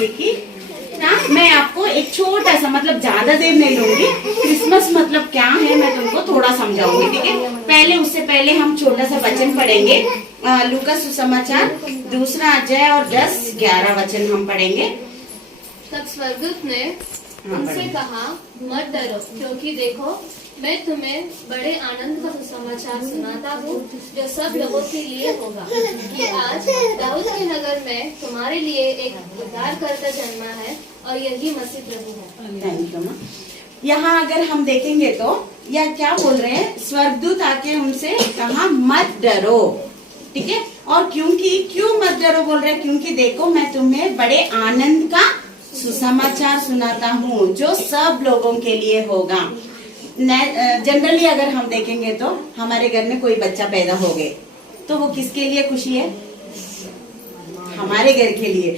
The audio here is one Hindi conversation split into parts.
मसीह की ना मैं आपको एक छोटा सा मतलब ज्यादा देर नहीं लूंगी। क्रिसमस मतलब क्या है मैं तुमको थोड़ा समझाऊंगी, ठीक है। पहले उससे पहले हम छोटा सा वचन पढ़ेंगे। लूका सुसमाचार 2 अध्याय और 10-11 वचन हम पढ़ेंगे। तब स्वर्गदूत ने उनसे कहा, मत डरो, क्योंकि देखो मैं तुम्हें बड़े आनंद का सुसमाचार सुनाता हूँ जो सब लोगों के लिए होगा कि आज दाऊद के नगर में तुम्हारे लिए एक उद्धारकर्ता जन्मा है और यही मसीह प्रभु है। थैंक यू माँ। यहाँ अगर हम देखेंगे तो यह क्या बोल रहे हैं, स्वर्गदूत आके उनसे कहा मत डरो, ठीक है। और क्यों मत डरो बोल रहे हैं, क्योंकि देखो मैं तुम्हें बड़े आनंद का सुसमाचार सुनाता हूँ जो सब लोगों के लिए होगा। जनरली अगर हम देखेंगे तो हमारे घर में कोई बच्चा पैदा हो गए तो वो किसके लिए खुशी है, हमारे घर के लिए।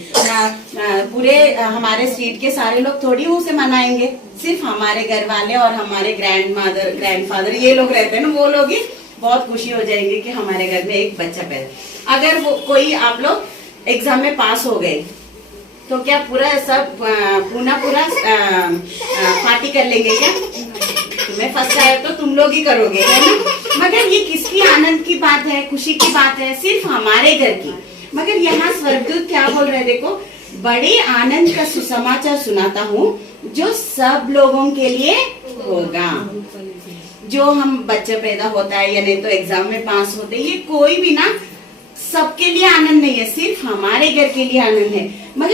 पूरे हमारे स्ट्रीट के सारे लोग थोड़ी उसे मनाएंगे, सिर्फ हमारे घर वाले और हमारे ग्रैंडफादर ये लोग रहते हैं ना, वो लोग ही बहुत खुशी हो जाएंगे कि हमारे घर में एक बच्चा पैदा। अगर वो कोई आप लोग एग्जाम में पास हो गए तो क्या पूरा सब पूरा पार्टी कर लेंगे क्या? तुम्हें फर्स्ट आया तो तुम लोग ही करोगे, है ना। मगर ये किसकी आनंद की बात है, खुशी की बात है, सिर्फ हमारे घर की। मगर यहाँ स्वर्गदूत क्या बोल रहे हैं, देखो बड़े आनंद का सुसमाचार सुनाता हूँ जो सब लोगों के लिए होगा। जो हम बच्चे पैदा होता है या नहीं तो एग्जाम में पास होते, ये कोई भी ना सबके लिए आनंद नहीं है, सिर्फ हमारे घर के लिए आनंद है। मगर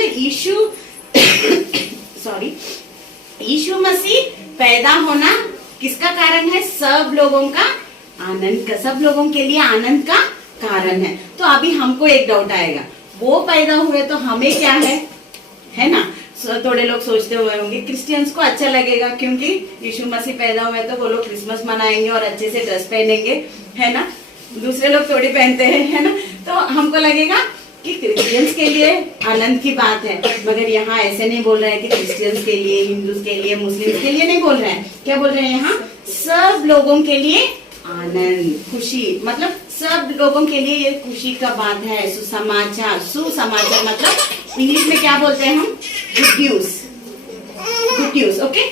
यीशु मसीह पैदा होना किसका कारण है, सब लोगों का आनंद का, सब लोगों के लिए आनंद का कारण है। तो अभी हमको एक डाउट आएगा, वो पैदा हुए तो हमें क्या है ना। थोड़े लोग सोचते हुए होंगे क्रिश्चियंस को अच्छा लगेगा क्योंकि यीशु मसीह पैदा हुए तो वो लोग क्रिसमस मनाएंगे और अच्छे से ड्रेस पहनेंगे, है ना। दूसरे लोग थोड़ी पहनते हैं, है ना। तो हमको लगेगा कि क्रिश्चियंस के लिए आनंद की बात है। मगर यहाँ ऐसे नहीं बोल रहे हैं कि क्रिश्चियंस के लिए, हिंदूज के लिए, मुस्लिम्स के लिए नहीं बोल रहे हैं। क्या बोल रहे हैं यहाँ, सब लोगों के लिए आनंद, खुशी, मतलब सब लोगों के लिए ये खुशी का बात है। सुसमाचार मतलब इंग्लिश में क्या बोलते हैं हम, गुड न्यूज, ओके।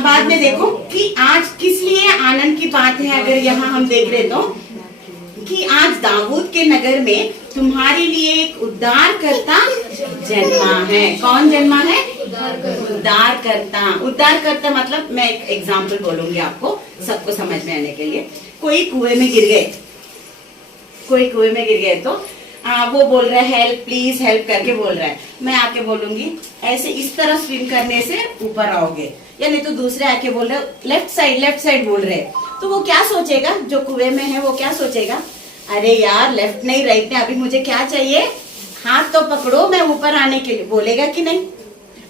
बाद में देखो कि आज किस लिए आनंद की बात है। अगर यहाँ हम देख रहे तो कि आज दाऊद के नगर में तुम्हारे लिए एक उद्धारकर्ता जन्मा है। कौन जन्मा है, उद्धारकर्ता मतलब मैं एक एग्जाम्पल बोलूंगी आपको सबको समझ में आने के लिए। कोई कुएं में गिर गए तो वो बोल रहा है हेल्प प्लीज हेल्प करके बोल रहा है। मैं आके बोलूंगी ऐसे इस तरह स्विम करने से ऊपर आओगे, या नहीं तो दूसरे आके बोल रहे लेफ्ट साइड बोल रहे, तो वो क्या सोचेगा, जो कुएं में है वो क्या सोचेगा, अरे यार लेफ्ट नहीं राइट नहीं, अभी मुझे क्या चाहिए, हाथ तो पकड़ो मैं ऊपर आने के लिए, बोलेगा कि नहीं।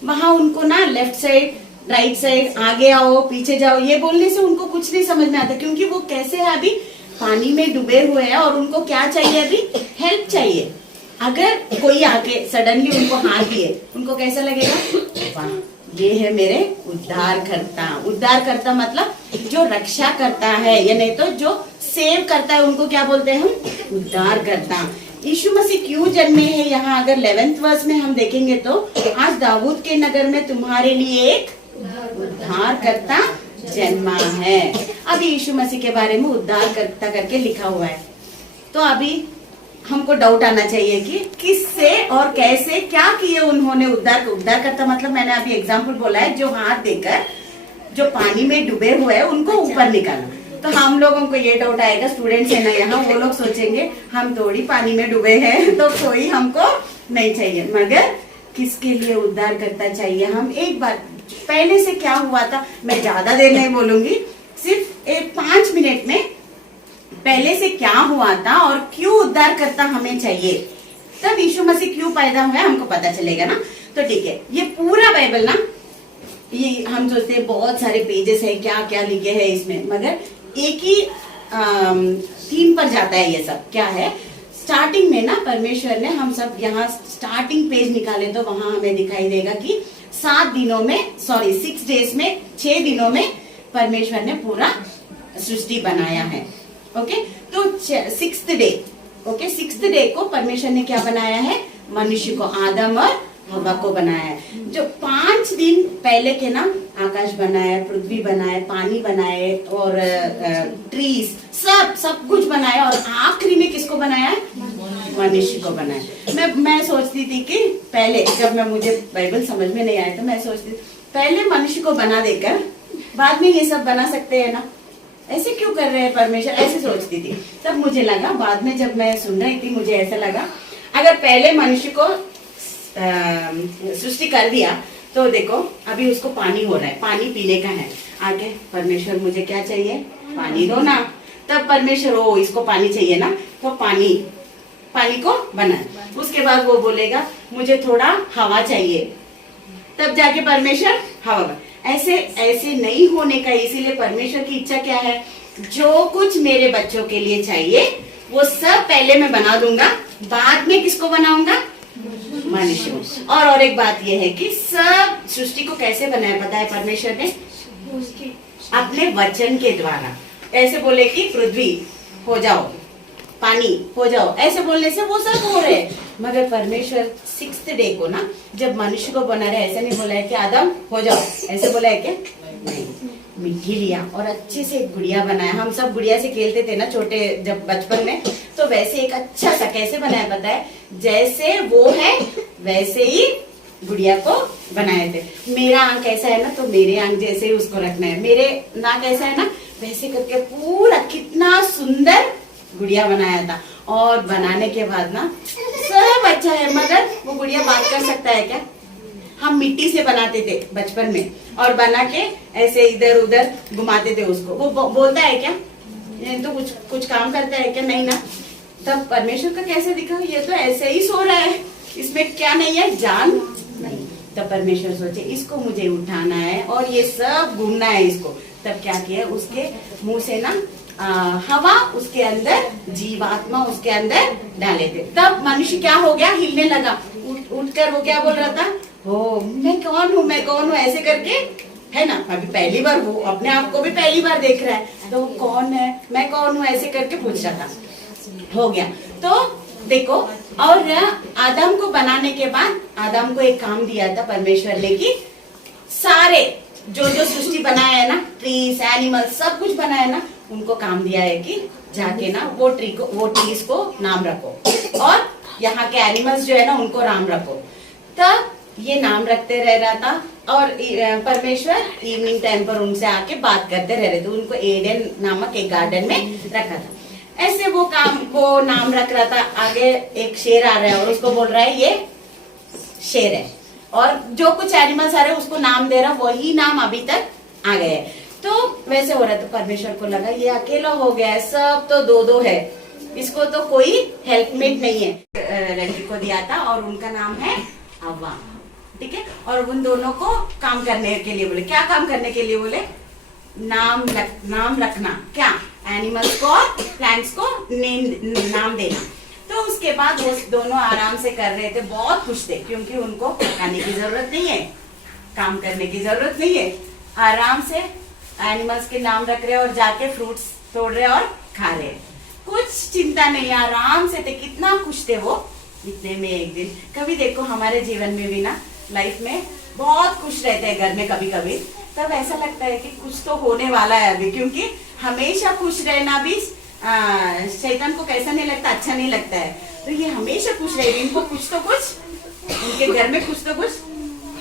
वहां उनको ना लेफ्ट साइड राइट साइड, आगे आओ पीछे जाओ, ये बोलने से उनको कुछ नहीं समझ में आता, क्योंकि वो कैसे है अभी पानी में डूबे हुए हैं और उनको क्या चाहिए, अभी हेल्प चाहिए। अगर कोई आके सडनली उनको हाथ दिए, उनको कैसा लगेगा, ये है मेरे उद्धारकर्ता मतलब जो रक्षा करता है, या नहीं तो जो सेव करता है, उनको क्या बोलते हैं हम, उद्धारकर्ता। यीशु मसीह क्यों जन्मे हैं, यहाँ अगर 11th वर्स में हम देखेंगे तो आज दाऊद के नगर में तुम्हारे लिए एक उद्धारकर्ता जन्मा है। अभी यीशु मसीह के बारे में उद्धारकर्ता करके लिखा हुआ है, तो अभी हमको डाउट आना चाहिए कि किससे और कैसे क्या किए उन्होंने। उद्धारकर्ता मतलब मैंने अभी एग्जाम्पल बोला है, जो हाथ देकर जो पानी में डूबे हुए हैं उनको ऊपर निकाला। तो हम लोगों को ये डाउट आएगा, स्टूडेंट्स है ना यहाँ, वो लोग सोचेंगे हम थोड़ी पानी में डूबे हैं तो कोई हमको नहीं चाहिए। मगर किसके लिए उद्धारकर्ता चाहिए, हम एक बार पहले से क्या हुआ था, मैं ज्यादा देर नहीं बोलूंगी, सिर्फ 5 मिनट में पहले से क्या हुआ था और क्यों उद्धारकर्ता हमें चाहिए, तब यीशु मसीह क्यों पैदा हुआ हमको पता चलेगा ना। तो ठीक है, ये पूरा बाइबल ना, ये हम सोचते हैं बहुत सारे पेजेस है, क्या क्या लिखे हैं इसमें, मगर एक ही थीम पर जाता है। ये सब क्या है, स्टार्टिंग में ना परमेश्वर ने, हम सब यहाँ स्टार्टिंग पेज निकाले तो वहां हमें दिखाई देगा कि 6 डेज में 6 दिनों में परमेश्वर ने पूरा सृष्टि बनाया है। ओके, तो 6th डे को परमेश्वर ने क्या बनाया है, मनुष्य को, आदम और हवा को बनाया है। जो 5 दिन पहले के ना आकाश बनाया, पृथ्वी बनाए, पानी बनाए और ट्रीज सब कुछ बनाया और आखिरी में किसको बनाया है? मनुष्य को बनाया। मैं सोचती थी कि पहले जब मुझे बाइबल समझ में नहीं आया तो मैं सोचती थी पहले मनुष्य को बना देकर बाद में ये सब बना सकते हैं ना, ऐसे क्यों कर रहे हैं परमेश्वर, ऐसे सोचती थी। तब मुझे लगा, बाद में जब मैं सुन रही थी मुझे ऐसा लगा अगर पहले मनुष्य को सृष्टि कर दिया तो देखो अभी उसको पानी हो रहा है, पानी पीने का है, आगे परमेश्वर मुझे क्या चाहिए? पानी दो ना। तब परमेश्वर ओ इसको पानी चाहिए ना, तो पानी को बनाए। उसके बाद वो बोलेगा मुझे थोड़ा हवा चाहिए, तब जाके परमेश्वर हवा। ऐसे नहीं होने का, इसीलिए परमेश्वर की इच्छा क्या है? जो कुछ मेरे बच्चों के लिए चाहिए वो सब पहले मैं बना दूंगा, बाद में किसको बनाऊंगा? मनुष्य। और एक बात यह है कि सब सृष्टि को कैसे बनाया पता है परमेश्वर ने? अपने वचन के द्वारा। ऐसे बोले कि पृथ्वी हो जाओ, पानी हो जाओ, ऐसे बोलने से वो सब हो रहे। मगर परमेश्वर 6th डे को ना जब मनुष्य को बना रहे, ऐसे नहीं बोला है कि आदम हो जाओ, ऐसे बोला है क्या? नहीं, मिट्टी लिया और अच्छे से एक गुड़िया बनाया। हम सब गुड़िया से खेलते थे ना छोटे जब बचपन में, तो वैसे एक अच्छा सा कैसे बनाया पता है? जैसे वो है वैसे ही गुड़िया को बनाए थे। मेरा आंख ऐसा है ना तो मेरे आंख जैसे ही उसको रखना है, मेरे नाक ऐसा है ना वैसे करके पूरा कितना सुंदर गुड़िया बनाया था। और बनाने के बाद ना सब अच्छा है, मगर वो गुड़िया बात कर सकता है क्या? हम मिट्टी से बनाते थे बचपन में और बना के ऐसे इधर उधर घुमाते थे उसको, वो बोलता है क्या? ये तो कुछ काम करता है क्या? नहीं ना। तब परमेश्वर का कैसे दिखा? ये तो ऐसे ही सो रहा है, इसमें क्या नहीं है? जान नहीं। तब परमेश्वर सोचे इसको मुझे उठाना है और ये सब घूमना है इसको। तब क्या किया? उसके मुंह से ना हवा, उसके अंदर जीवात्मा उसके अंदर डाले थे। तब मनुष्य क्या हो गया? हिलने लगा। उठकर वो क्या बोल रहा था? हो मैं कौन हूँ ऐसे करके, है ना। अभी पहली बार वो अपने आप को भी पहली बार देख रहा है, तो कौन है, मैं कौन हूँ ऐसे करके पूछ रहा था। हो गया। तो देखो, और आदम को बनाने के बाद आदम को एक काम दिया था परमेश्वर ने कि सारे जो सृष्टि बनाया है ना, ट्रीज एनिमल सब कुछ बनाया ना, उनको काम दिया है कि जाके ना वो ट्रीज को नाम रखो और यहाँ के एनिमल्स जो है ना उनको नाम रखो। तब ये नाम रखते रह रहा था और परमेश्वर इवनिंग टाइम पर उनसे आके बात करते रह रहे थे। उनको एडन नामक एक गार्डन में रखा था। ऐसे वो नाम रख रहा था। आगे एक शेर आ रहा है और उसको बोल रहा है ये शेर है, और जो कुछ एनिमल्स आ रहे हैं उसको नाम दे रहा, वही नाम अभी तक आ गए। तो वैसे हो रहा है। तो परमेश्वर को लगा ये अकेला हो गया है, सब तो दो है, इसको तो कोई हेल्पमेट नहीं है। लड़की को दिया था और उनका नाम है हवा, ठीक है। और उन दोनों को काम करने के लिए बोले। क्या काम करने के लिए बोले? नाम रखना। क्या? एनिमल्स को और प्लांट्स को नाम देना। तो उसके बाद वो दोनों आराम से कर रहे थे, बहुत खुश थे क्योंकि उनको खाने की जरूरत नहीं है, काम करने की जरूरत नहीं है, आराम से एनिमल्स के नाम रख रहे और जाके फ्रूट्स तोड़ रहे और खा रहे, कुछ चिंता नहीं, आराम से थे। कितना खुश थे वो। इतने में एक दिन, कभी देखो हमारे जीवन में भी ना लाइफ में बहुत खुश रहते हैं घर में, कभी कभी तब ऐसा लगता है कि कुछ तो होने वाला है अभी, क्योंकि हमेशा खुश रहना भी शैतान को कैसा नहीं लगता, अच्छा नहीं लगता है। तो ये हमेशा खुश रहेगी, इनको कुछ उनके घर में कुछ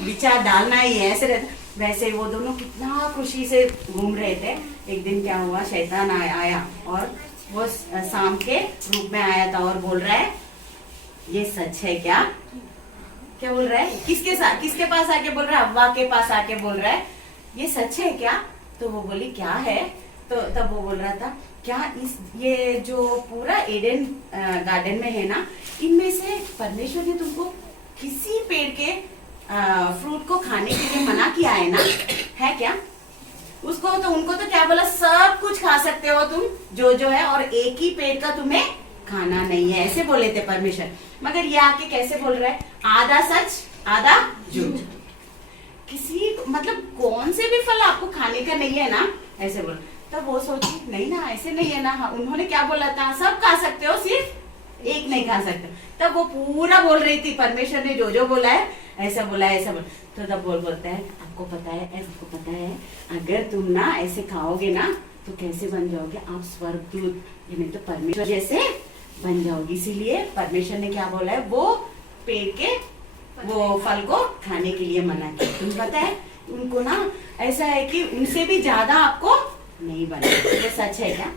विचार डालना ही है, ऐसे रहता। वैसे वो दोनों कितना खुशी से घूम रहे थे। एक दिन क्या हुआ, शैतान आया और वो शाम के रूप में आया था और बोल रहा है ये सच है क्या? क्या बोल रहा है? किसके पास आके बोल रहा है? हव्वा के पास आके बोल रहा है ये सच है क्या? तो वो बोली क्या है? तो तब वो बोल रहा था क्या ये जो पूरा एडन गार्डन में है ना, इनमें से परमेश्वर ने तुमको किसी पेड़ के फ्रूट को खाने के लिए मना किया है ना, है क्या? उनको तो क्या बोला, सब कुछ खा सकते हो तुम जो है, और एक ही पेड़ का तुम्हें खाना नहीं है, ऐसे बोले थे परमेश्वर। मगर ये आके कैसे बोल रहा है? आधा सच आधा झूठ। मतलब कौन से भी फल आपको खाने का नहीं है ना, ऐसे बोल। तब वो सोची नहीं ना, ऐसे नहीं है ना, उन्होंने क्या बोला था? सब खा सकते हो, सिर्फ एक नहीं खा सकते। तब वो पूरा बोल रही थी, परमेश्वर ने जो बोला है ऐसा बोला ऐसा बोला। तो तब बोलता है आपको पता है अगर तुम ना ऐसे खाओगे ना तो कैसे बन जाओगे आप, स्वर्गदूत यानी तो परमेश्वर जैसे बन जाओगी। इसीलिए परमेश्वर ने क्या बोला है, वो पेड़ के वो फल को खाने के लिए मना किया। तुम्हें पता है उनको ना ऐसा है कि उनसे भी ज्यादा आपको नहीं बनाना। ये सच है क्या?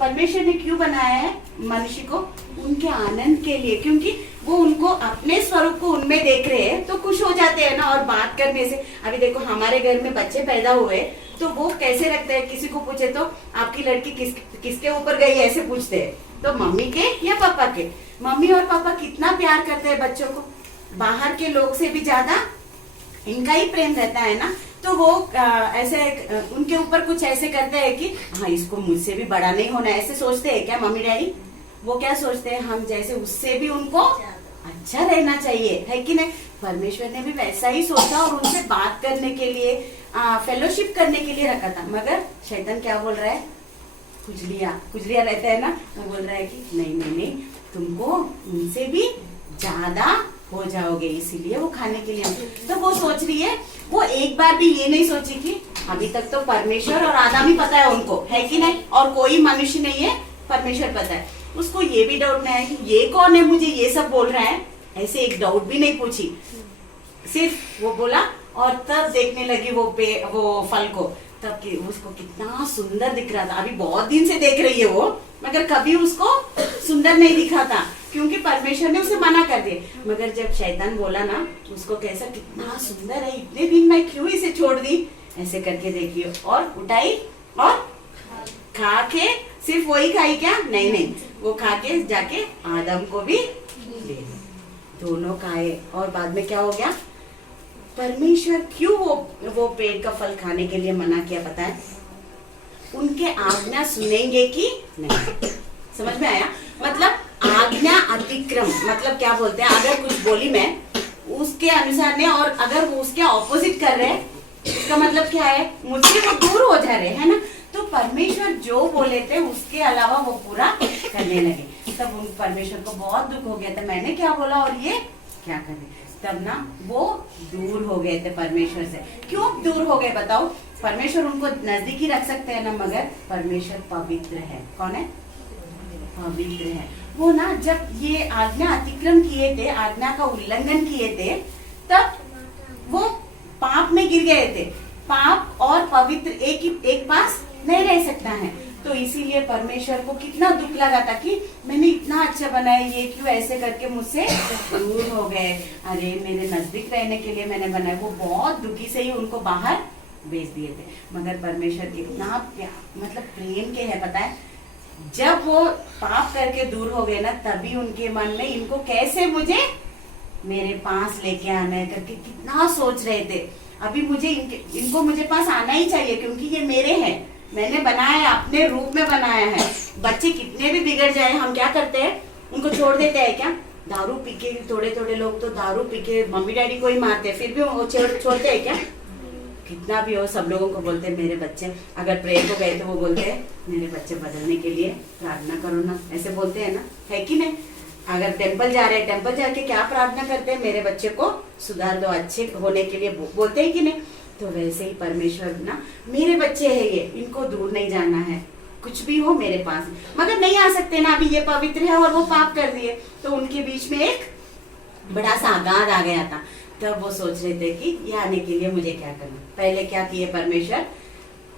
परमेश्वर ने क्यों बनाया है मनुष्य को? उनके आनंद के लिए, क्योंकि वो उनको अपने स्वरूप को उनमें देख रहे हैं तो खुश हो जाते हैं ना। और बात करने से, अभी देखो हमारे घर में बच्चे पैदा हुए तो वो कैसे रखते हैं, किसी को पूछे तो आपकी लड़की किसके ऊपर गई ऐसे पूछते हैं, तो मम्मी के या पापा के। मम्मी और पापा कितना प्यार करते हैं बच्चों को, बाहर के लोग से भी ज्यादा इनका ही प्रेम रहता है ना। तो वो ऐसे उनके ऊपर कुछ ऐसे करते हैं कि हाँ इसको मुझसे भी बड़ा नहीं होना, ऐसे सोचते हैं क्या मम्मी डैडी? वो क्या सोचते हैं, हम जैसे उससे भी उनको अच्छा रहना चाहिए, है कि नहीं? परमेश्वर ने भी वैसा ही सोचा और उनसे बात करने के लिए, फेलोशिप करने के लिए रखा था। मगर शैतान क्या बोल रहा है, कुचलिया रहता है ना, वो बोल रहा है कि नहीं तुमको उनसे भी ज्यादा हो जाओगे, इसीलिए वो खाने के लिए। तो वो सोच रही है, वो एक बार भी ये नहीं सोची कि अभी तक तो परमेश्वर और आदम ही पता है उनको, है कि नहीं? और कोई मनुष्य नहीं है, परमेश्वर पता है। उसको ये भी डाउट नहीं है कि ये कौन है मुझे ये सब बोल रहा है, ऐसे एक डाउट भी नहीं पूछी। सिर्फ वो बोला और तब देखने लगी वो फल को, तब कि उसको कितना सुंदर दिख रहा था। अभी बहुत दिन से देख रही है वो, मगर कभी उसको सुंदर नहीं दिखा था क्योंकि परमेश्वर ने उसे मना कर दिया। मगर जब शैतान बोला ना उसको, कैसा कितना सुंदर है, इतने दिन मैं क्यों इसे छोड़ दी, ऐसे करके देखी और उठाई और खा के, सिर्फ वही खाई क्या? नहीं, वो खा के जाके आदम को भी दे दी। दोनों खाए और बाद में क्या हो गया, परमेश्वर क्यों वो पेड़ का फल खाने के लिए मना किया पता है? उनके आज्ञा सुनेंगे कि नहीं। समझ में आया? मतलब आज्ञा अतिक्रम मतलब क्या बोलते हैं, अगर कुछ बोली मैं उसके अनुसार ने और अगर वो उसके ऑपोजिट कर रहे हैं, इसका मतलब क्या है, मुझसे वो दूर हो जा रहे हैं ना। तो परमेश्वर जो बोले थे उसके अलावा वो पूरा करने लगे। तब उन परमेश्वर को बहुत दुख हो गया था, मैंने क्या बोला और ये क्या करे। तब ना वो दूर हो गए थे परमेश्वर से। क्यों दूर हो गए बताओ? परमेश्वर उनको नजदीक ही रख सकते हैं ना, मगर परमेश्वर पवित्र है। कौन है? पवित्र है वो ना। जब ये आज्ञा अतिक्रम किए थे, आज्ञा का उल्लंघन किए थे, तब वो पाप में गिर गए थे। पाप और पवित्र एक पास नहीं रह सकता है। तो इसीलिए परमेश्वर को कितना दुख लगा था कि मैंने इतना अच्छा बनाया, ये क्यों ऐसे करके मुझसे दूर हो गए। अरे मेरे नजदीक रहने के लिए मैंने बनाया। वो बहुत दुखी से ही उनको बाहर भेज दिए थे। मगर परमेश्वर कितना मतलब प्रेम के है पता है? जब वो पाप करके दूर हो गए ना, तभी उनके मन में इनको कैसे मुझे मेरे पास लेके आना है करके कितना सोच रहे थे। अभी मुझे इनको मुझे पास आना ही चाहिए क्योंकि ये मेरे हैं, मैंने बनाया है, अपने रूप में बनाया है। बच्चे कितने भी बिगड़ जाए, हम क्या करते हैं, उनको छोड़ देते हैं क्या? दारू पी के, थोड़े लोग तो दारू पी के मम्मी डैडी को ही मारते हैं, फिर भी वो छोड़ते हैं क्या? कितना भी हो, सब लोगों को बोलते हैं मेरे बच्चे, अगर प्रेयर को गए तो वो बोलते हैं मेरे बच्चे बदलने के लिए प्रार्थना करो ना, ऐसे बोलते हैं ना, है कि नहीं? अगर टेम्पल जा रहे हैं, टेम्पल जाके क्या प्रार्थना करते हैं, मेरे बच्चे को सुधार दो, अच्छे होने के लिए बोलते हैं कि नहीं? तो वैसे ही परमेश्वर ना, मेरे बच्चे हैं ये, इनको दूर नहीं जाना है, कुछ भी हो मेरे पास, मगर नहीं आ सकते ना, अभी ये पवित्र है और वो पाप कर दिए, तो उनके बीच में एक बड़ा सा आघात आ गया था। तब वो सोच रहे थे कि ये आने के लिए मुझे क्या करना। पहले क्या किए परमेश्वर,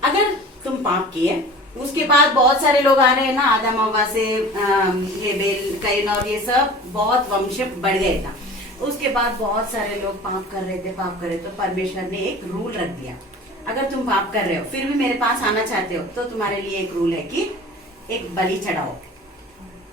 अगर तुम पाप किए, उसके बाद बहुत सारे लोग आ रहे हैं ना, आदम हव्वा से हेबेल, कैन और ये सब बहुत वंश बढ़ गया था। उसके बाद बहुत सारे लोग पाप कर रहे थे, तो परमेश्वर ने एक रूल रख दिया, अगर तुम पाप कर रहे हो फिर भी मेरे पास आना चाहते हो तो तुम्हारे लिए एक रूल है कि एक बलि चढ़ाओ,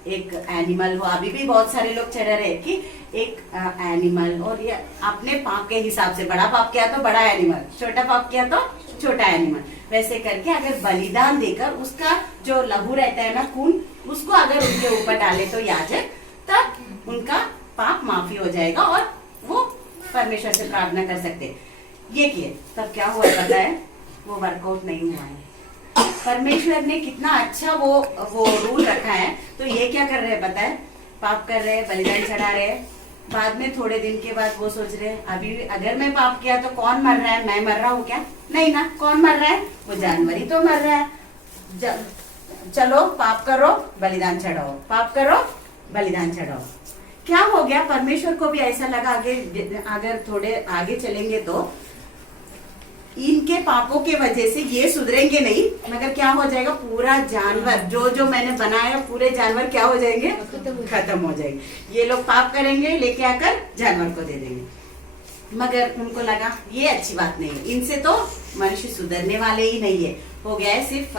एक एनिमल हो। अभी भी बहुत सारे लोग चढ़ा रहे कि एक एनिमल, और ये अपने पाप के हिसाब से, बड़ा पाप किया तो बड़ा एनिमल, छोटा पाप किया तो छोटा एनिमल, वैसे करके अगर बलिदान देकर उसका जो लहू रहता है ना, खून, उसको अगर उनके ऊपर डाले तो याजक, तब उनका पाप माफी हो जाएगा और वो परमेश्वर से प्रार्थना कर सकते। ये किए, तब क्या हुआ पता है? वो वर्कआउट नहीं हुआ है। परमेश्वर ने कितना अच्छा वो रूल रखा है, तो ये क्या कर रहे हैं पता है? पाप कर रहे हैं, बलिदान चढ़ा रहे हैं, बाद में थोड़े दिन के बाद वो सोच रहे हैं अभी अगर मैं पाप किया तो कौन मर रहा है, मैं मर रहा हूँ क्या? नहीं ना, कौन मर रहा है? वो जानवर ही तो मर रहा है। चलो पाप करो बलिदान चढ़ाओ, पाप करो बलिदान चढ़ाओ। क्या हो गया? परमेश्वर को भी ऐसा लगा आगे अगर थोड़े आगे चलेंगे तो इनके पापों के वजह से ये सुधरेंगे नहीं, मगर क्या हो जाएगा? पूरा जानवर जो जो मैंने बनाया पूरे जानवर क्या हो जाएंगे? खत्म हो जाएंगे। ये लोग पाप करेंगे, लेके आकर जानवर को दे देंगे। मगर उनको लगा ये अच्छी बात नहीं है, इनसे तो मनुष्य सुधरने वाले ही नहीं है। हो गया है, सिर्फ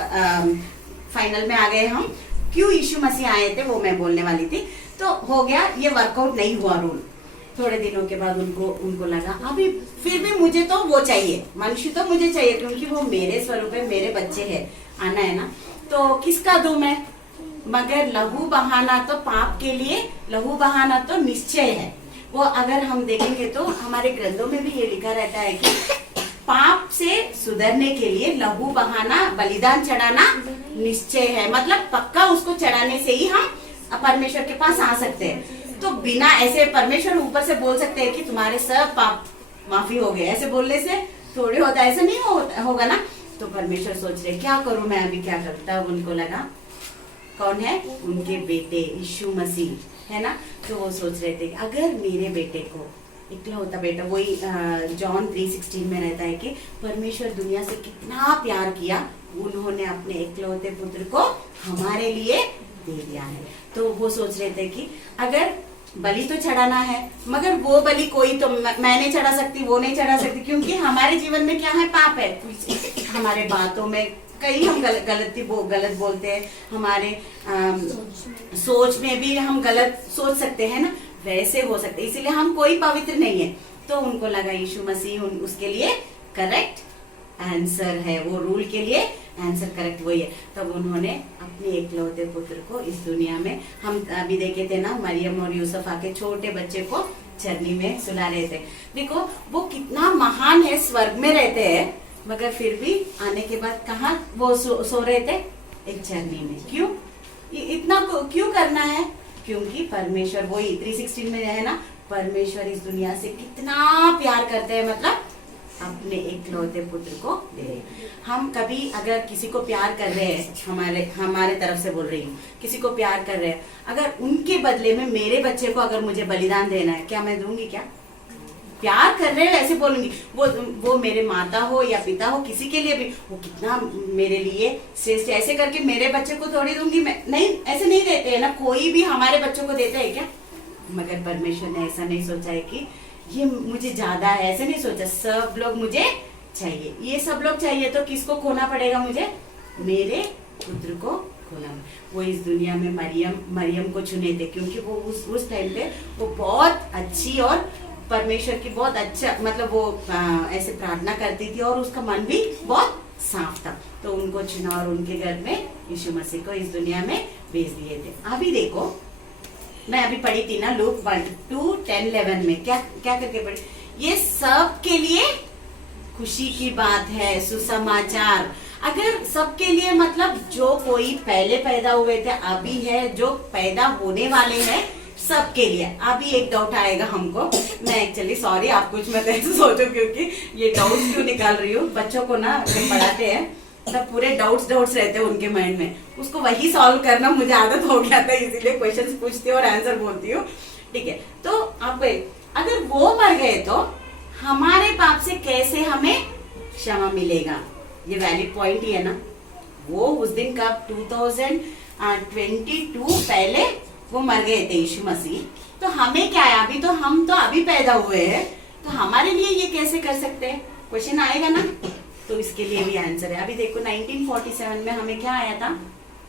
फाइनल में आ गए हम। क्यों यीशु मसीह आए थे वो मैं बोलने वाली थी। तो हो गया, ये वर्कआउट नहीं हुआ रूल। थोड़े दिनों के बाद उनको लगा अभी फिर भी मुझे तो वो चाहिए, मनुष्य तो मुझे चाहिए, क्योंकि वो मेरे स्वरूप है, मेरे बच्चे हैं, आना है ना। तो किसका दूं मैं? मगर लहू बहाना तो पाप के लिए, लहू बहाना तो निश्चय है। वो अगर हम देखेंगे तो हमारे ग्रंथों में भी ये लिखा रहता है कि पाप से सुधरने के लिए लहू बहाना, बलिदान चढ़ाना निश्चय है। मतलब पक्का उसको चढ़ाने से ही हम परमेश्वर के पास आ सकते हैं। तो बिना ऐसे परमेश्वर ऊपर से बोल सकते हैं कि तुम्हारे सब पाप माफी हो गए, ऐसे बोलने से थोड़ी होता, ऐसा नहीं होगा ना। तो परमेश्वर सोच रहे क्या करूं मैं, अभी क्या करूं? तब उनको लगा कौन है? उनके बेटे यीशु मसीह है ना। तो वो सोच रहे थे अगर मेरे बेटे को इकलौता बेटा, वही जॉन 3:16 में रहता है कि परमेश्वर दुनिया से कितना प्यार किया, उन्होंने अपने इकलौते पुत्र को हमारे लिए दे दिया है। तो वो सोच रहे थे कि अगर बलि तो चढ़ाना है, मगर वो बलि कोई तो मैं नहीं चढ़ा सकती, वो नहीं चढ़ा सकती, क्योंकि हमारे जीवन में क्या है? पाप है। हमारे बातों में कई हम गलत बोलते हैं, हमारे सोच में भी हम गलत सोच सकते हैं ना, वैसे हो सकते, इसीलिए हम कोई पवित्र नहीं है। तो उनको लगा यीशु मसीह उसके लिए करेक्ट आंसर है, वो रूल के लिए आंसर करेक्ट वही है। तब उन्होंने अपने एकलौते पुत्र को इस दुनिया में, हम अभी देखे थे ना, मरियम और यूसुफ आके छोटे बच्चे को चरनी में सुला रहे थे। देखो वो कितना महान है, स्वर्ग में रहते हैं, मगर फिर भी आने के बाद कहाँ वो सो रहे थे? एक चरनी में। क्यों? इतना क्यों करना है? क्योंकि परमेश्वर, वही 3:16 में है ना, परमेश्वर इस दुनिया से कितना प्यार करते हैं, मतलब अपने एकलौते पुत्र को दे। हम कभी अगर किसी को प्यार कर रहे हैं, हमारे तरफ से बोल रही हूँ, किसी को प्यार कर रहे हैं, अगर उनके बदले में मेरे बच्चे को अगर मुझे बलिदान देना है, क्या मैं दूंगी? क्या प्यार कर रहे हैं ऐसे बोलूंगी? वो मेरे माता हो या पिता हो, किसी के लिए भी वो कितना मेरे लिए श्रेष्ठ, ऐसे करके मेरे बच्चे को थोड़ी दूंगी मैं? नहीं, ऐसे नहीं देते है ना, कोई भी हमारे बच्चों को देता है क्या? मगर परमेश्वर ने ऐसा नहीं सोचा है कि ये मुझे ज्यादा है, ऐसे नहीं सोचा। सब लोग मुझे चाहिए, ये सब लोग चाहिए, तो किसको खोना पड़ेगा मुझे? मेरे पुत्र को खोना। वो इस दुनिया में मरियम को चुने थे, क्योंकि वो उस टाइम पे वो बहुत अच्छी और परमेश्वर की बहुत अच्छा, मतलब वो ऐसे प्रार्थना करती थी और उसका मन भी बहुत साफ था। तो उनको चुना और उनके घर में यीशु मसीह को इस दुनिया में भेज दिए थे। अभी देखो, मैं अभी पढ़ी थी ना लूक 1:2-10-11 में, क्या करके पढ़ी? ये सब के लिए खुशी की बात है, सुसमाचार। अगर सबके लिए मतलब जो कोई पहले पैदा हुए थे, अभी है, जो पैदा होने वाले हैं, सबके लिए। अभी एक डाउट आएगा हमको, मैं एक्चुअली सॉरी, आप कुछ मत ऐसे सोचो, क्योंकि ये डाउट क्यों निकाल रही हूँ। बच्चों को ना जब पढ़ाते हैं तब पूरे डाउट्स रहते हैं उनके माइंड में, उसको वही सॉल्व करना मुझे आदत हो गया था, इसीलिए क्वेश्चंस पूछती हूँ और आंसर बोलती हूँ। ठीक है, तो अब अगर वो मर गए तो हमारे पाप से कैसे हमें क्षमा मिलेगा? ये वैलिड पॉइंट ही है ना। वो उस दिन कब 2022 पहले वो मर गए थे यीशु मसीह, तो हमें क्या है? हम तो अभी पैदा हुए हैं, तो हमारे लिए ये कैसे कर सकते हैं? क्वेश्चन आएगा ना, तो इसके लिए भी आंसर है। अभी देखो 1947 में हमें क्या आया था?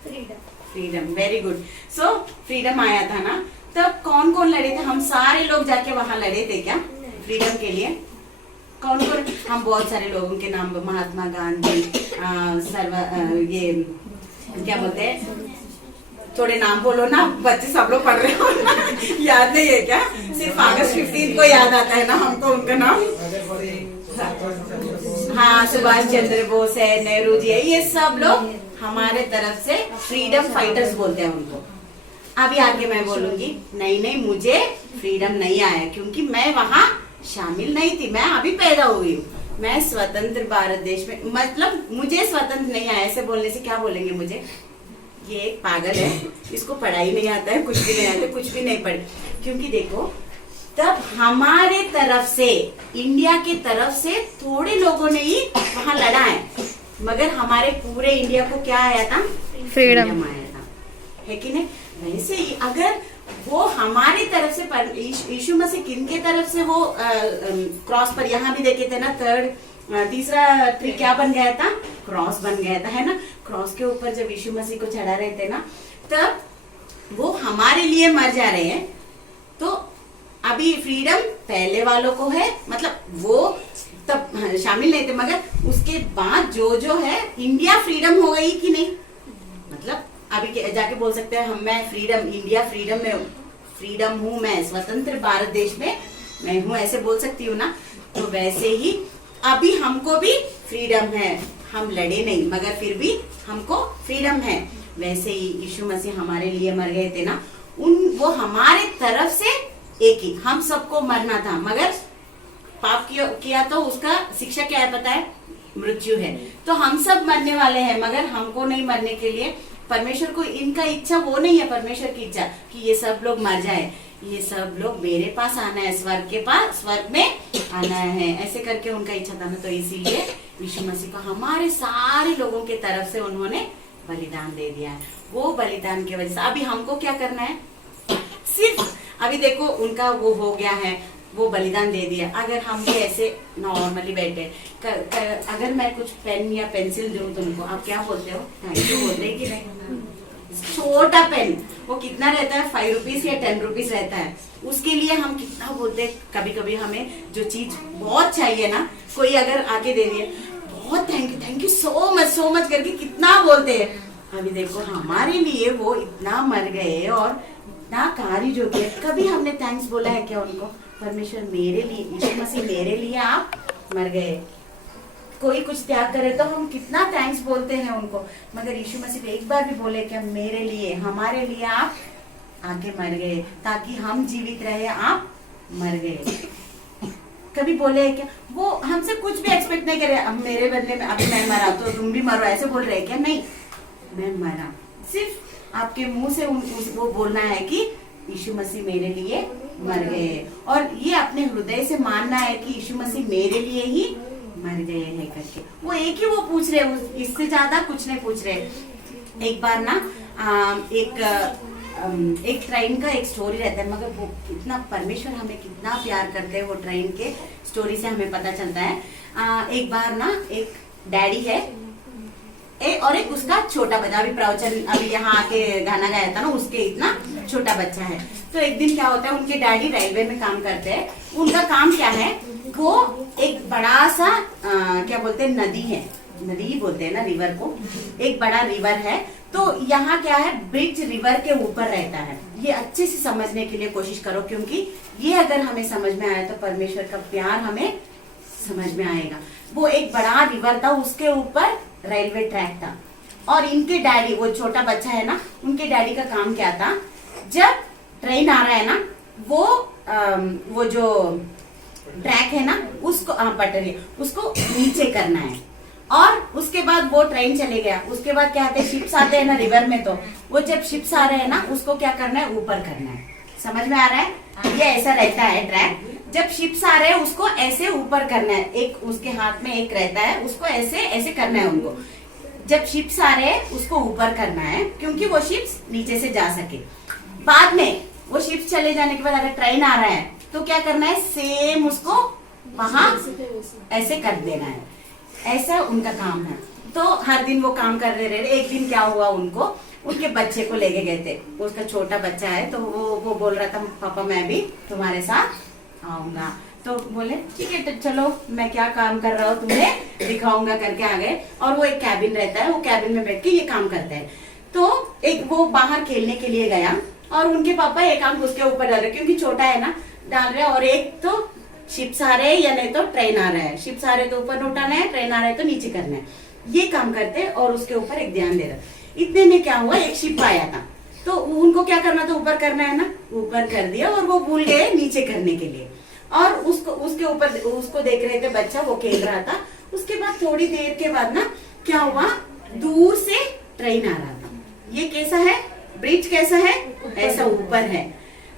Freedom. Very good. So freedom आया था ना, तब कौन कौन लड़े थे? हम सारे लोग जाके वहां लड़े थे क्या फ्रीडम के लिए? कौन? हम बहुत सारे लोगों के नाम, महात्मा गांधी, ये क्या बोलते हैं, थोड़े नाम बोलो ना, बच्चे सब लोग पढ़ रहे हो याद नहीं है क्या? सिर्फ अगस्त 15 को याद आता है ना हमको उनका नाम। हाँ, सुभाष चंद्र बोस है, नेहरू जी है, ये सब लोग हमारे तरफ से फ्रीडम फाइटर्स बोलते हैं उनको। अभी आगे मैं बोलूंगी नहीं नहीं मुझे फ्रीडम नहीं आया क्योंकि मैं वहाँ शामिल नहीं थी, मैं अभी पैदा हुई हूँ, मैं स्वतंत्र भारत देश में, मतलब मुझे स्वतंत्र नहीं आया। ऐसे बोलने से क्या बोलेंगे मुझे, ये एक पागल है, इसको पढ़ाई नहीं आता है, कुछ भी नहीं आता, कुछ भी नहीं पढ़। क्योंकि देखो तब हमारे तरफ से, इंडिया की तरफ से थोड़े लोगों ने ही वहां लड़ा है, मगर हमारे पूरे इंडिया को क्या आया था, फ्रीडम आया था, है कि नहीं। वैसे ही अगर वो हमारी तरफ से यीशु मसीह किन के तरफ से वो क्रॉस पर, यहाँ भी देखे थे ना, तीसरा ट्री क्या बन गया था, क्रॉस बन गया था, है ना। क्रॉस के ऊपर जब यीशु मसीह को चढ़ा रहे थे ना, तब वो हमारे लिए मर जा रहे हैं। तो अभी फ्रीडम पहले वालों को है, मतलब वो तब शामिल नहीं थे, मगर उसके बाद जो है इंडिया फ्रीडम हो गई कि नहीं, मतलब अभी जाके बोल सकते हैं हम, मैं फ्रीडम, इंडिया फ्रीडम में फ्रीडम हूँ, मैं स्वतंत्र भारत देश में मैं हूँ, ऐसे बोल सकती हूँ ना। तो वैसे ही अभी हमको भी फ्रीडम है, हम लड़े नहीं मगर फिर भी हमको फ्रीडम है। वैसे ही यीशु मसीह हमारे लिए मर गए थे ना, वो हमारे तरफ से एक ही, हम सबको मरना था, मगर पाप किया तो उसका शिक्षा क्या है पता है, मृत्यु है। तो हम सब मरने वाले हैं, मगर हमको नहीं मरने के लिए परमेश्वर को, इनका इच्छा वो नहीं है, परमेश्वर की इच्छा कि ये सब लोग मर जाए, ये सब लोग मेरे पास आना है, स्वर्ग के पास, स्वर्ग में आना है, ऐसे करके उनका इच्छा था ना। तो इसीलिए यीशु मसीह को हमारे सारे लोगों के तरफ से उन्होंने बलिदान दे दिया है। वो बलिदान की वजह से अभी हमको क्या करना है, सिर्फ अभी देखो उनका वो हो गया है, वो बलिदान दे दिया। अगर हम भी ऐसे नॉर्मली बैठे, अगर मैं कुछ पेन या पेंसिल दूं तुमको, आप क्या बोलते हो, थैंक यू बोलते हैं कि नहीं। छोटा पेन वो कितना रहता है, 5 रुपीज या 10 रुपीज रहता है, उसके लिए हम कितना बोलते हैं। कभी कभी हमें जो चीज बहुत चाहिए ना, कोई अगर आके दे दिए, बहुत थैंक यू सो मच करके कितना बोलते हैं। अभी देखो हमारे लिए वो इतना मर गए और इतना कार्य जो किया, कभी हमने थैंक्स बोला है क्या उनको, परमेश्वर मेरे लिए, यीशु मसीह मेरे लिए आप मर गए। कोई कुछ त्याग करे तो हम कितना थैंक्स बोलते हैं उनको, मगर यीशु मसीह एक बार भी बोले क्या, मेरे लिए, हमारे लिए आप आके मर गए ताकि हम जीवित रहे, आप मर गए। कभी बोले क्या, वो हमसे कुछ भी एक्सपेक्ट नहीं करे, अब मेरे बदले में अभी मैं मरा तो तुम भी मरो, ऐसे बोल रहे क्या, नहीं, मैं मरा, सिर्फ आपके मुंह से वो बोलना है कि यीशु मसीह मेरे लिए मर गए, और ये अपने हृदय से मानना है कि यीशु मसीह मेरे लिए ही मर गए हैं करके। वो एक ही वो पूछ रहे, इससे ज्यादा कुछ नहीं पूछ रहे। एक बार ना एक ट्रेन का एक स्टोरी रहता है, मगर वो कितना परमेश्वर हमें कितना प्यार करते हैं, वो ट्रेन के स्टोरी से हमें पता चलता है। एक बार ना एक डैडी है और एक उसका छोटा बच्चा, अभी प्रवचन अभी यहाँ आके गाना गाया था ना, उसके इतना छोटा बच्चा है। तो एक दिन क्या होता है, उनके डैडी रेलवे में काम करते हैं, उनका काम क्या है, वो एक बड़ा सा क्या बोलते हैं, नदी है, नदी ही बोलते हैं ना रिवर को, एक बड़ा रिवर है। तो यहाँ क्या है, ब्रिज रिवर के ऊपर रहता है। ये अच्छे से समझने के लिए कोशिश करो, क्योंकि ये अगर हमें समझ में आया तो परमेश्वर का प्यार हमें समझ में आएगा। वो एक बड़ा रिवर था, उसके ऊपर रेलवे ट्रैक था, और इनके डैडी, वो छोटा बच्चा है ना, उनके डैडी का काम क्या था, जब ट्रेन आ रहा है ना, वो जो ट्रैक है ना, उसको पटरी, उसको नीचे करना है, और उसके बाद वो ट्रेन चले गया। उसके बाद क्या आते हैं, शिप्स आते हैं ना रिवर में, तो वो जब शिप्स आ रहे हैं ना, उसको क्या करना है, ऊपर करना है। समझ में आ रहा है, ये ऐसा रहता है ट्रैक, जब शिप्स आ रहे हैं उसको ऐसे ऊपर करना है, एक उसके हाथ में एक रहता है, उसको ऐसे ऐसे करना है उनको। जब शिप्स आ रहे हैं उसको ऊपर करना है, क्योंकि वो शिप्स नीचे से जा सके। बाद में वो शिप्स चले जाने के बाद अगर ट्रेन आ रहा है तो क्या करना है, सेम उसको वहां ऐसे कर देना है, ऐसा उनका काम है। तो हर दिन वो काम कर रहे। एक दिन क्या हुआ, उनको उनके बच्चे को लेके गए थे, उसका छोटा बच्चा है, तो वो बोल रहा था, पापा मैं भी तुम्हारे साथ आऊंगा। तो बोले ठीक है, तो चलो मैं क्या काम कर रहा हूँ तुम्हें दिखाऊंगा करके आ गए। और वो एक कैबिन रहता है, वो कैबिन में बैठ के ये काम करते हैं। तो एक वो बाहर खेलने के लिए गया, और उनके पापा एक आंख उसके ऊपर डाल रहे, क्योंकि छोटा है ना, डाल रहे। और एक तो शिप्स आ रहे हैं या नहीं तो ट्रेन आ रहा है, शिप्स आ रहे तो ऊपर उठाना है, ट्रेन आ रहा है तो नीचे करना है, ये काम करते। और उसके ऊपर एक ध्यान दे रहा। इतने में क्या हुआ, एक शिप आया था, तो उनको क्या करना था, ऊपर करना है ना, ऊपर कर दिया और वो भूल गए नीचे करने के लिए। और उसके ऊपर उसको देख रहे थे बच्चा, वो खेल रहा था। उसके बाद थोड़ी देर के बाद ना क्या हुआ, दूर से ट्रेन आ रहा था। ये कैसा है, ब्रिज कैसा है, ऐसा ऊपर है।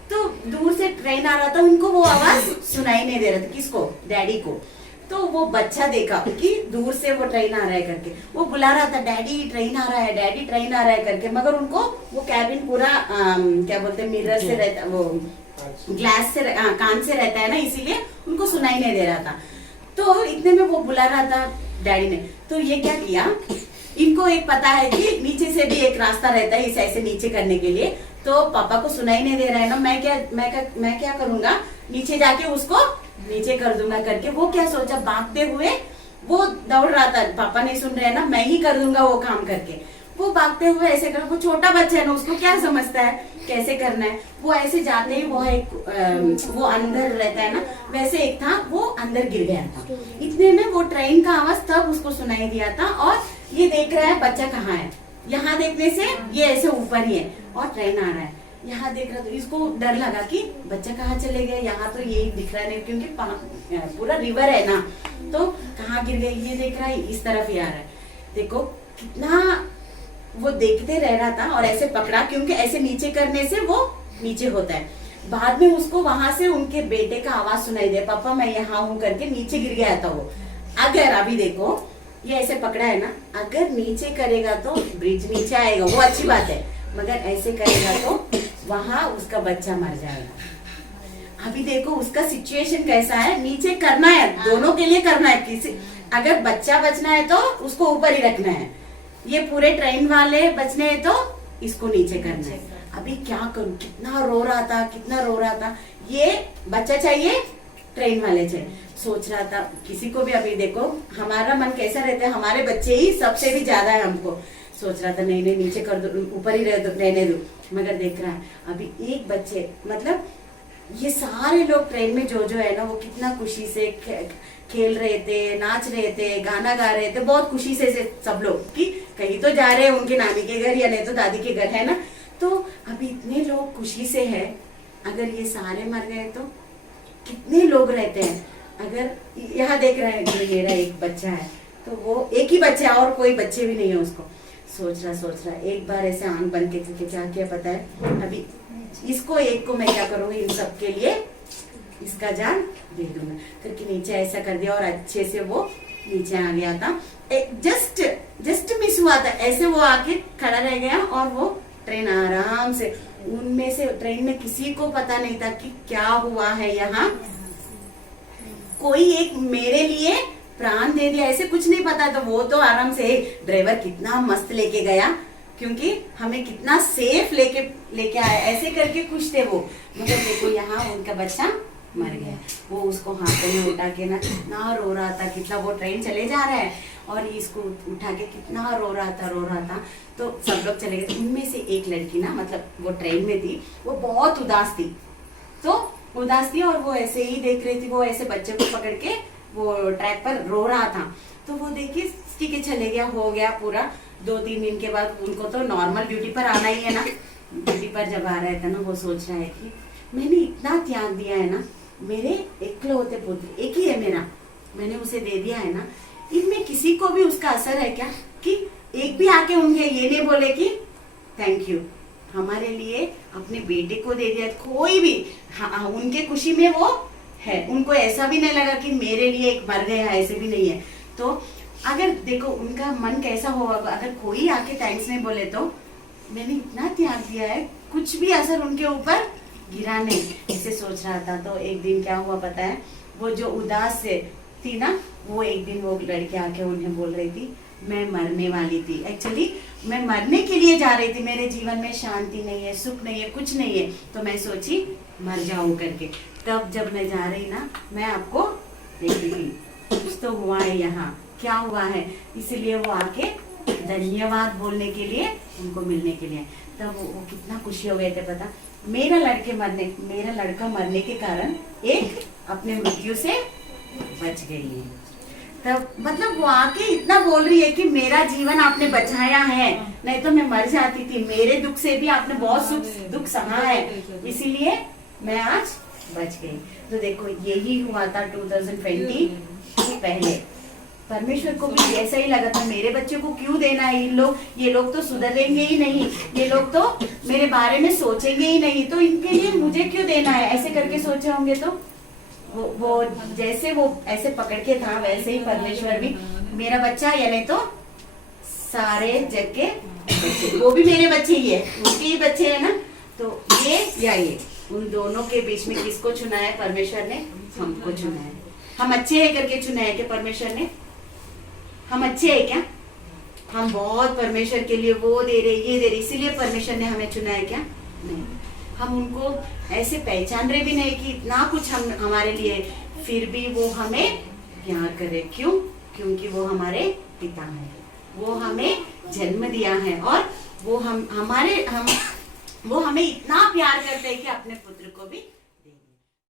तो दूर से ट्रेन आ रहा था, उनको वो आवाज सुनाई नहीं दे रहा था, किसको, डैडी को। तो वो बच्चा देखा कि दूर से वो ट्रेन आ रहा है करके, वो बुला रहा था डैडी ट्रेन आ रहा है, डैडी ट्रेन आ रहा है करके, मगर उनको वो कैबिन पूरा क्या बोलते हैं, मिरर से रहता, वो ग्लास से कांच से रहता है ना, इसीलिए उनको सुनाई नहीं दे रहा था। तो इतने में वो बुला रहा था डैडी ने। तो ये क्या किया, इनको एक पता है कि नीचे से भी एक रास्ता रहता है इस ऐसे नीचे करने के लिए। तो पापा को सुनाई नहीं दे रहा है ना, मैं क्या करूंगा, नीचे जाके उसको नीचे कर दूंगा करके वो क्या सोचा, भागते हुए वो दौड़ रहा था, पापा नहीं सुन रहे हैं ना, मैं ही कर दूंगा वो काम करके। वो भागते हुए ऐसे कर, वो छोटा बच्चा है ना, उसको क्या समझता है कैसे करना है। वो ऐसे जाते ही वो एक वो अंदर रहता है ना, वैसे एक था, वो अंदर गिर गया था। इतने में वो ट्रेन का आवाज तब उसको सुनाई दिया था। और ये देख रहा है बच्चा कहाँ है, यहाँ देखने से ये ऐसे ऊपर ही है और ट्रेन आ रहा है, यहाँ देख रहा। तो इसको डर लगा कि बच्चा कहाँ चले गए, यहाँ तो ये दिख रहा नहीं, क्योंकि पूरा रिवर है ना, तो कहाँ गिर गए। ये देख रहा है इस तरफ ही आ रहा है। देखो कितना वो देखते रह रहा था और ऐसे पकड़ा, क्योंकि ऐसे नीचे करने से वो नीचे होता है। बाद में उसको वहां से उनके बेटे का आवाज सुनाई दे, पापा मैं यहाँ हूँ करके, नीचे गिर गया था वो। अगर अभी देखो ये ऐसे पकड़ा है ना, अगर नीचे करेगा तो ब्रिज नीचे आएगा, वो अच्छी बात है, मगर ऐसे करेगा तो वहां उसका बच्चा मर जाएगा। अभी देखो उसका सिचुएशन कैसा है, नीचे करना है, दोनों के लिए करना है। किसी अगर बच्चा बचना है तो उसको ऊपर ही रखना है, ये पूरे ट्रेन वाले बचने हैं तो इसको नीचे करना है। अभी क्या करूं, कितना रो रहा था, कितना रो रहा था। ये बच्चा चाहिए, ट्रेन वाले चाहिए, सोच रहा था। किसी को भी अभी देखो हमारा मन कैसा रहता है, हमारे बच्चे ही सबसे भी ज्यादा है हमको। सोच रहा था नहीं नीचे कर दो, ऊपर ही रहने दो, मगर देख रहा है अभी एक बच्चे, मतलब ये सारे लोग ट्रेन में जो है ना, वो कितना खुशी से खेल रहे थे, नाच रहे थे, गाना गा रहे थे, बहुत खुशी से सब लोग कि कहीं तो जा रहे हैं उनके नानी के घर या नहीं तो दादी के घर, है ना। तो अभी इतने लोग खुशी से है, अगर ये सारे मर गए तो कितने लोग रहते हैं। अगर यहाँ देख रहे हैं जो मेरा एक बच्चा है, तो वो एक ही बच्चा है और कोई बच्चे भी नहीं है उसको। सोच रहा एक बार ऐसे आंख बंद के क्या किया पता है, अभी इसको एक को मैं क्या करूंगी, इन सब के लिए इसका जान दे दूंगा करके नीचे ऐसा कर दिया और अच्छे से वो नीचे आ गया था। जस्ट मिस हुआ था, ऐसे वो आके खड़ा रह गया और वो ट्रेन आराम से, उनमें से ट्रेन में किसी को पता नहीं था कि क्या हुआ है यहाँ। कोई एक मेरे लिए प्राण दे दिया, ऐसे कुछ नहीं पता। तो वो तो आराम से ड्राइवर कितना मस्त लेके गया, क्योंकि हमें कितना सेफ लेके आया, ऐसे करके खुश थे वो। मगर देखो यहाँ उनका बच्चा मर गया। वो उसको हाथों में उठा के ना कितना रो रहा था, कितना वो ट्रेन चले जा रहा है और इसको उठा के कितना रो रहा था। तो सब लोग चले गए। उनमें से एक लड़की ना, मतलब वो ट्रेन में थी, वो बहुत उदास थी। तो उदास थी और वो ऐसे ही देख रही थी, वो ऐसे बच्चे को पकड़ के वो ट्रैक पर रो रहा था। तो वो देखिए ठीक है चले गया, हो गया पूरा। 2-3 दिन के बाद उनको तो नॉर्मल ड्यूटी पर आना ही है ना। ड्यूटी पर जब आ रहा था ना, वो सोच रहा है कि मैंने इतना त्याग दिया है ना, मेरे इकलौते पुत्र एक ही है मेरा, मैंने उसे दे दिया है ना, इनमें किसी को भी उसका असर है क्या कि एक भी आके उनके ये नहीं बोले कि थैंक यू, हमारे लिए अपने बेटे को दे दिया। कोई भी हाँ, उनके खुशी में वो है, उनको ऐसा भी नहीं लगा कि मेरे लिए एक मर गया, ऐसे भी नहीं है। तो अगर देखो उनका मन कैसा होगा, अगर कोई आके थैंक्स नहीं बोले तो मैंने इतना त्याग दिया है, कुछ भी असर उनके ऊपर गिरा नहीं, ऐसे सोच रहा था। तो एक दिन क्या हुआ पता है, वो जो उदास से थी ना, वो एक दिन वो लड़की आके उन्हें बोल रही थी मैं मरने वाली थी, एक्चुअली मैं मरने के लिए जा रही थी, मेरे जीवन में शांति नहीं है, सुख नहीं है, कुछ नहीं है, तो मैं सोची मर जाऊं करके। तब जब मैं जा रही ना, मैं आपको देखी थी, कुछ तो हुआ है यहाँ, क्या हुआ है, इसलिए वो आके धन्यवाद बोलने के लिए, उनको मिलने के लिए। तब वो कितना खुशी हो गए थे पता, मेरा लड़का मरने के कारण एक अपने मृत्यु से बच गई है। तब मतलब वो आके इतना बोल रही है कि मेरा जीवन आपने बचाया है, नहीं तो मैं मर जाती थी, मेरे दुख से भी आपने बहुत दुख सहा है, इसीलिए मैं आज बच गई। तो देखो यही हुआ था 2020 से पहले। परमेश्वर को भी ऐसा ही लगा था, मेरे बच्चे को क्यों देना है, ये लोग तो सुधरेंगे ही नहीं, ये लोग तो मेरे बारे में सोचेंगे ही नहीं, तो इनके लिए मुझे क्यों देना है, ऐसे करके सोचे होंगे। तो वो जैसे वो ऐसे पकड़ के था वैसे ही परमेश्वर भी मेरा बच्चा, या नहीं तो सारे जग के बच्चे, वो भी मेरे बच्चे ही है, उनके ही बच्चे है ना। तो ये या ये, उन दोनों के बीच में किसको चुना है परमेश्वर ने? हमको चुना है। हम अच्छे हैं करके चुना है क्या परमेश्वर ने? हम अच्छे हैं क्या? हम बहुत परमेश्वर के लिए वो दे रहे, ये दे रहे, इसीलिए परमेश्वर ने हमें चुना है क्या? नहीं। हम उनको ऐसे पहचान रहे भी नहीं कि इतना कुछ हम हमारे लिए, फिर भी वो हमें प्यार करे। क्यों? क्योंकि वो हमारे पिता हैं, वो हमें जन्म दिया है, और वो हमें इतना प्यार करते हैं कि अपने पुत्र